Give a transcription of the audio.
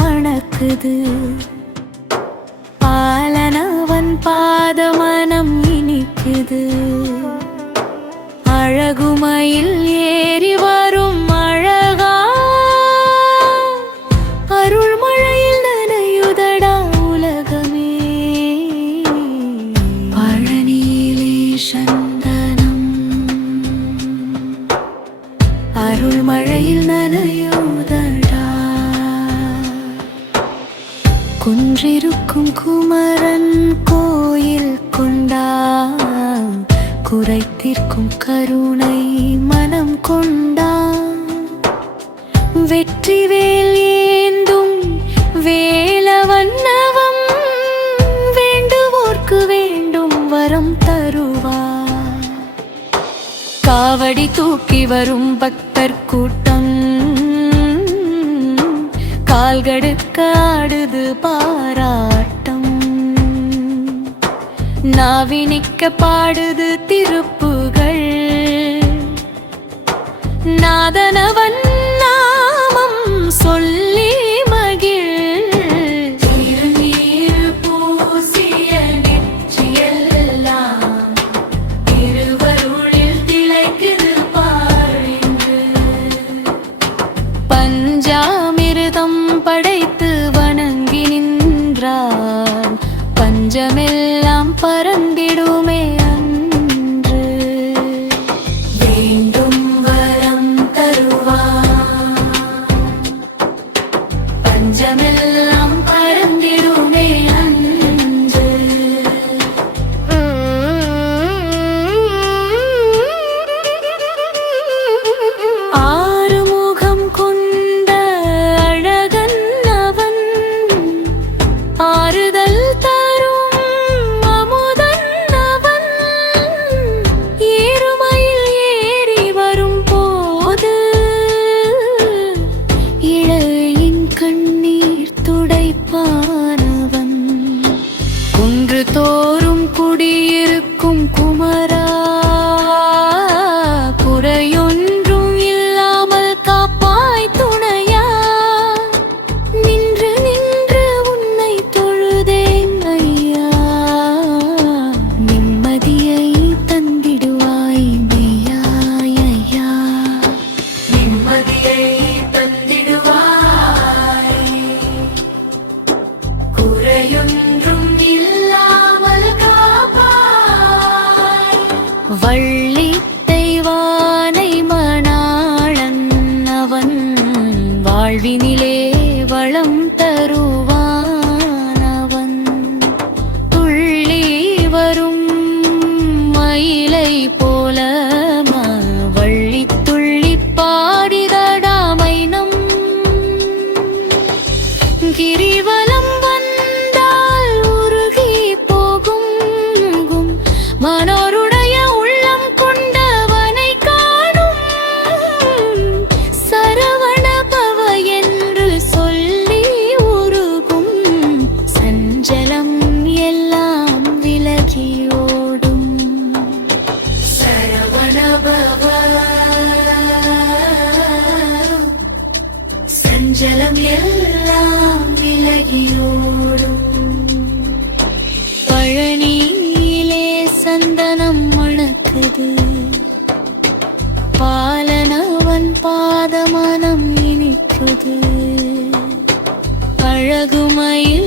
மணக்குது. பாலனவன் பாதமனம் இனிக்குது. அழகுமயில் ஏறி வரும் அழகா அருள்மழையில் நனையுதடா உலகமே. பழனியிலே சந்தனம் அருள்மழையில் நனையுதடா. குன்றிருக்கும் குமரன் கோயில் கொண்டா குறைத்திருக்கும் கருணை மனம் கொண்டா. வெற்றிவேல் ஏந்தும் வேலவண்ணவம் வேண்டுவோர்க்கு வேண்டும் வரம் தருவார். காவடி தூக்கி வரும் பக்தர் கூட்டம் கால்கடுக்க ஆடுது பாராட்டம். நாவினிக்க பாடுது திருப்புகள். நாதனவன் நாமம் சொல்லி மகிழ். திருநீர் பூசிய நெற்றியெல்லாம் திருவருளில் திளைக்குது பாரின்று. பஞ்சாமிர்தம் படைத்து வணங்கி நின்றான் பஞ்சமெல்லாம் பறந்திடுமே அன்று. வேண்டும் வரம் தருவான் பஞ்சமெல்லாம் பறந்திடுமே அன்று. ஆறுமுகம் கொண்ட அழகன் அவன் ஆறுதல் தரும் அமுதன் அவன். ஏறுமயில் ஏறி வரும் போது இளையின் கண்ணீர் துடைப்பானவன். குன்று தோறும் குடியிருக்கும் குமரா குறையொன்றும் இல்லாமல் காப்பாய் துணையா. நின்று நின்று உன்னை தொழுதேன் ஐயா. நிம்மதியை தந்திடுவாய் மெய்யாய் ஐயா. நிம்மதியை தந்திடுவாய் குறையொன்றும் இல்லாமல் காப்பாய். வள்ளி தெய்வானை மணாளன் அவன் வாழ்வினிலே வளம் தருவான் அவன். துள்ளி வரும் மயிலை போல வள்ளி துள்ளி பாடிதடா மைனம். கிரிவலம் வந்தால் உருகி போகும் மனோருடைய உள்ளம் கொண்டவனை காணும். சரவண பவ என்று சொல்லி உருகும் சஞ்சலம் எல்லாம் விலகி ஓடும். சரவண பவ சஞ்சலம் எல்லாம் விலகி ஓடும். பழனியிலே சந்தனம் மணக்குது. பாலனவன் பாதமனம் இனிக்குது. அழகுமயில்